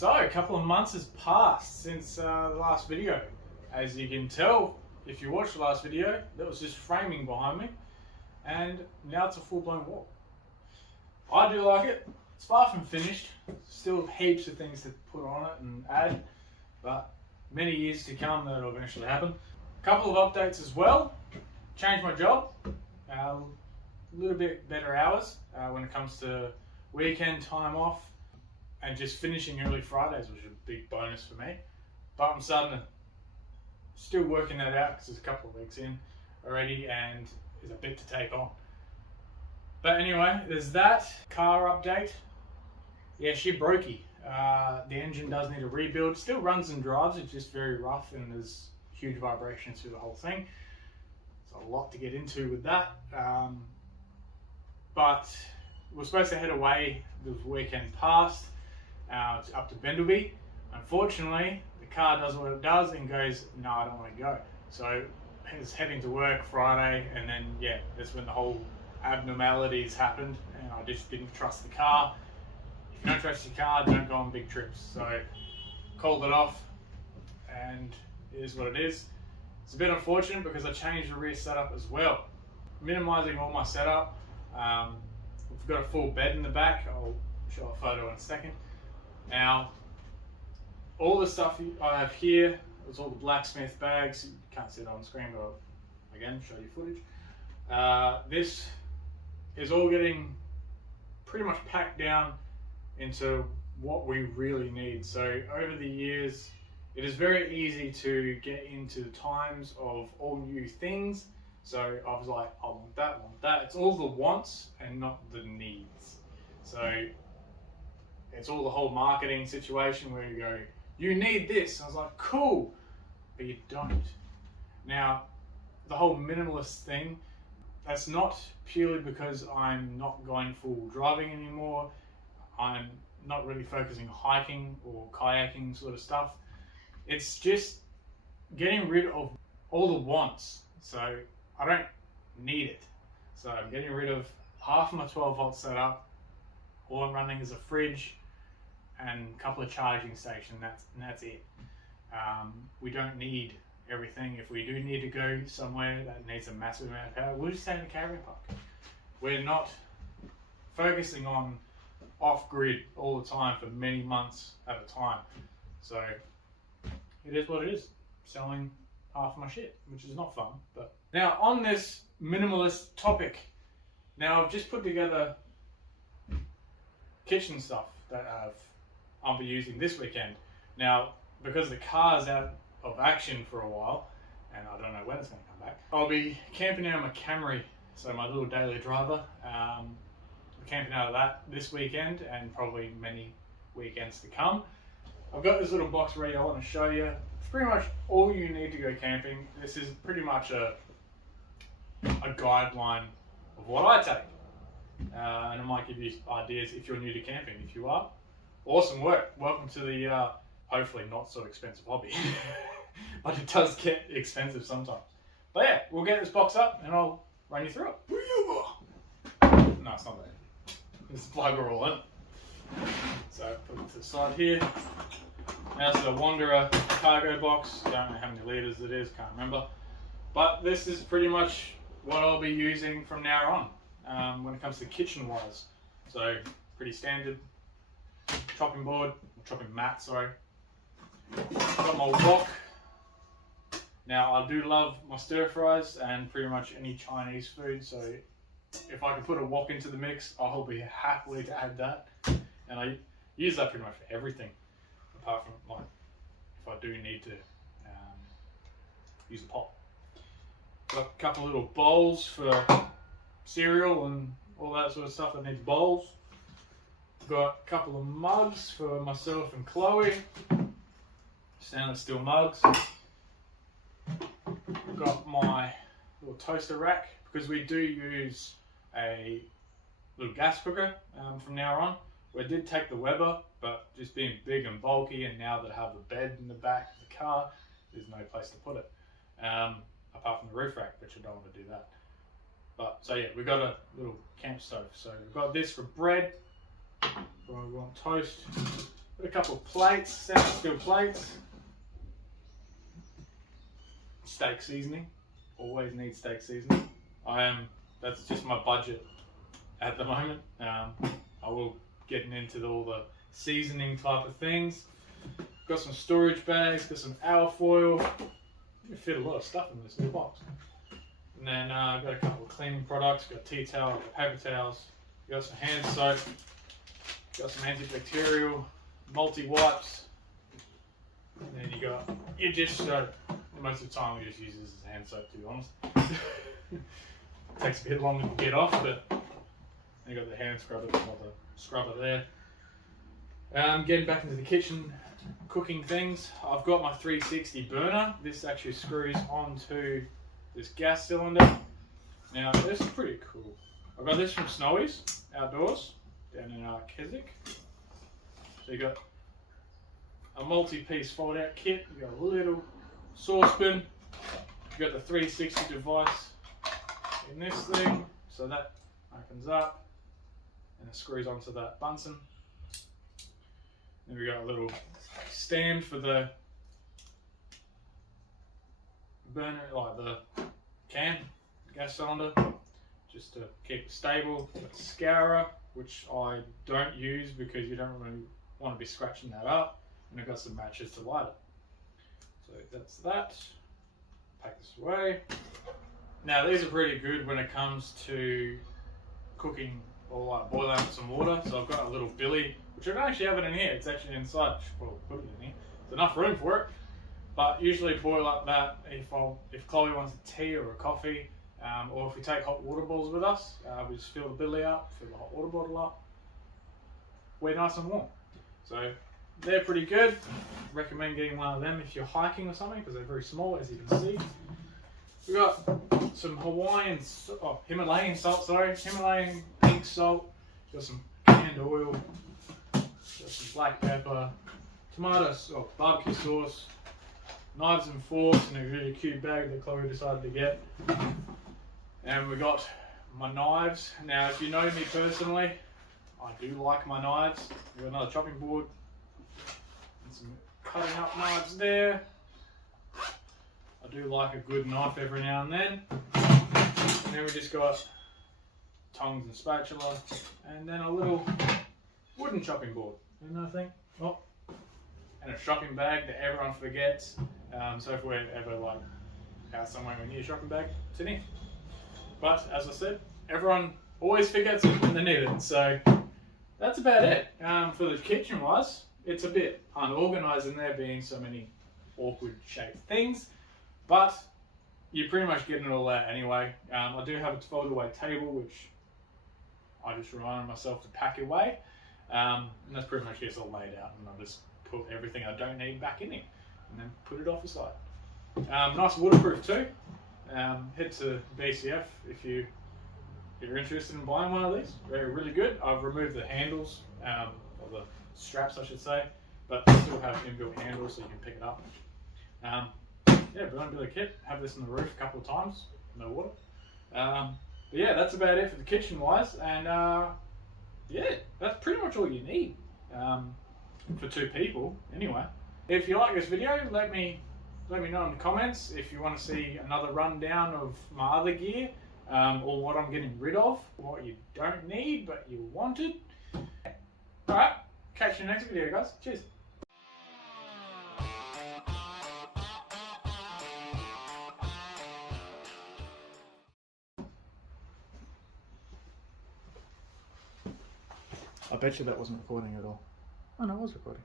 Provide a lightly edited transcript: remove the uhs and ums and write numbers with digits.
So, a couple of months has passed since the last video. As you can tell, if you watched the last video, that was just framing behind me, and now it's a full-blown wall. I do like it. It's far from finished. Still heaps of things to put on it and add, but many years to come that'll eventually happen. A couple of updates as well. Changed my job. A little bit better hours when it comes to weekend time off. And just finishing early Fridays was a big bonus for me. But I'm still working that out because it's a couple of weeks in already and there's a bit to take on. But anyway, there's that. Car update. Yeah, she brokey. The engine does need a rebuild. Still runs and drives, it's just very rough and there's huge vibrations through the whole thing. There's a lot to get into with that. But we're supposed to head away the weekend past. It's up to Bendelby. Unfortunately, the car does what it does and goes, no, I don't want to go. So it's heading to work Friday, and then yeah, that's when the whole abnormalities happened, and I just didn't trust the car. If you don't trust your car, don't go on big trips. So called it off, and it is what it is. It's a bit unfortunate because I changed the rear setup as well, minimizing all my setup. We've got a full bed in the back. I'll show a photo in a second. Now, all the stuff I have here is all the blacksmith bags. You can't see it on screen, but I'll, again, show you footage. This is all getting pretty much packed down into what we really need. So over the years, it is very easy to get into the times of all new things. So I was like, I want that, want that. It's all the wants and not the needs. So it's all the whole marketing situation where you go, you need this. I was like, cool, but you don't. Now, the whole minimalist thing, that's not purely because I'm not going full driving anymore. I'm not really focusing on hiking or kayaking sort of stuff. It's just getting rid of all the wants. So I don't need it. So I'm getting rid of half of my 12-volt setup. All I'm running is a fridge and a couple of charging stations, and that's it. We don't need everything. If we do need to go somewhere that needs a massive amount of power, we'll just stay in the caravan park. We're not focusing on off-grid all the time for many months at a time. So it is what it is. Selling half my shit, which is not fun. But now on this minimalist topic, now I've just put together kitchen stuff that I'll be using this weekend. Now, because the car's out of action for a while, and I don't know when it's going to come back, I'll be camping out my Camry, so my little daily driver. We're camping out of that this weekend and probably many weekends to come. I've got this little box ready I want to show you. It's pretty much all you need to go camping. This is pretty much a guideline of what I take. And it might give you ideas if you're new to camping. If you are, awesome work. Welcome to the hopefully not so expensive hobby. But it does get expensive sometimes. But yeah, we'll get this box up and I'll run you through it. No, it's not that. This plug are all in. So put it to the side here. Now it's a Wanderer cargo box. Don't know how many litres it is, can't remember. But this is pretty much what I'll be using from now on when it comes to kitchen wise. So pretty standard chopping board, chopping mat, sorry. Got my wok. Now I do love my stir fries and pretty much any Chinese food, so if I can put a wok into the mix, I'll be happy to add that. And I use that pretty much for everything, apart from like if I do need to use a pot. Got a couple little bowls for cereal and all that sort of stuff that needs bowls. Got a couple of mugs for myself and Chloe, stainless steel mugs. Got my little toaster rack because we do use a little gas cooker from now on. We did take the Weber, but just being big and bulky, and now that I have a bed in the back of the car, there's no place to put it apart from the roof rack, which I don't want to do that. But so yeah, we've got a little camp stove. So we've got this for bread. We want toast. Got a couple of plates, stainless steel plates. Steak seasoning. Always need steak seasoning. That's just my budget at the moment. I will get into all the seasoning type of things. Got some storage bags, got some alfoil. You can fit a lot of stuff in this little box. And then I've got a couple of cleaning products, got tea towel, got paper towels, got some hand soap, got some antibacterial, multi-wipes, and then you got your dish soap. Most of the time we just use this as hand soap, to be honest. Takes a bit longer to get off, but you got the hand scrubber, got the scrubber there. Getting back into the kitchen, cooking things. I've got my 360 burner. This actually screws onto this gas cylinder. Now this is pretty cool. I got this from Snowy's Outdoors down in Keswick. So you got a multi-piece fold-out kit. You got a little saucepan. You got the 360 device in this thing, so that opens up and it screws onto that Bunsen. Then we got a little stand for the burner, like the gas cylinder, just to keep it stable. Got a scourer, which I don't use because you don't really want to be scratching that up. And I've got some matches to light it. So that's that. Pack this away. Now these are pretty good when it comes to cooking or like boiling up some water. So I've got a little billy, which I don't actually have it in here. It's actually inside. I should probably put it in here. There's enough room for it. But usually boil up that if Chloe wants a tea or a coffee, or if we take hot water bottles with us, we just fill the billy up, fill the hot water bottle up. We're nice and warm. So they're pretty good. Recommend getting one of them if you're hiking or something, because they're very small, as you can see. We got some Himalayan salt, Himalayan pink salt. Got some canned oil. Got some black pepper, tomatoes, barbecue sauce, knives and forks, and a really cute bag that Chloe decided to get. And we got my knives. Now, if you know me personally, I do like my knives. We got another chopping board and some cutting up knives there. I do like a good knife every now and then. And then we just got tongs and spatula, and then a little wooden chopping board. And I think, and a shopping bag that everyone forgets. So if we're ever like out somewhere we need a shopping bag, it's in here. But as I said, everyone always forgets it when they need it. So that's about it. For the kitchen wise, it's a bit unorganized in there being so many awkward shaped things, but you're pretty much getting it all out anyway. I do have a fold away table, which I just reminded myself to pack away. And that's pretty much just all laid out, and I just put everything I don't need back in it and then put it off aside. Nice waterproof too. Head to BCF if you're interested in buying one of these. They're really good. I've removed the handles, or the straps I should say, but they still have inbuilt handles so you can pick it up. Yeah, brilliant bit of kit. Have this on the roof a couple of times, no water. But yeah, that's about it for the kitchen wise, and yeah, that's pretty much all you need for two people anyway. If you like this video, let me know in the comments if you want to see another rundown of my other gear, or what I'm getting rid of, what you don't need but you wanted. Alright, catch you in the next video guys. Cheers. I bet you that wasn't recording at all. Oh no, it was recording.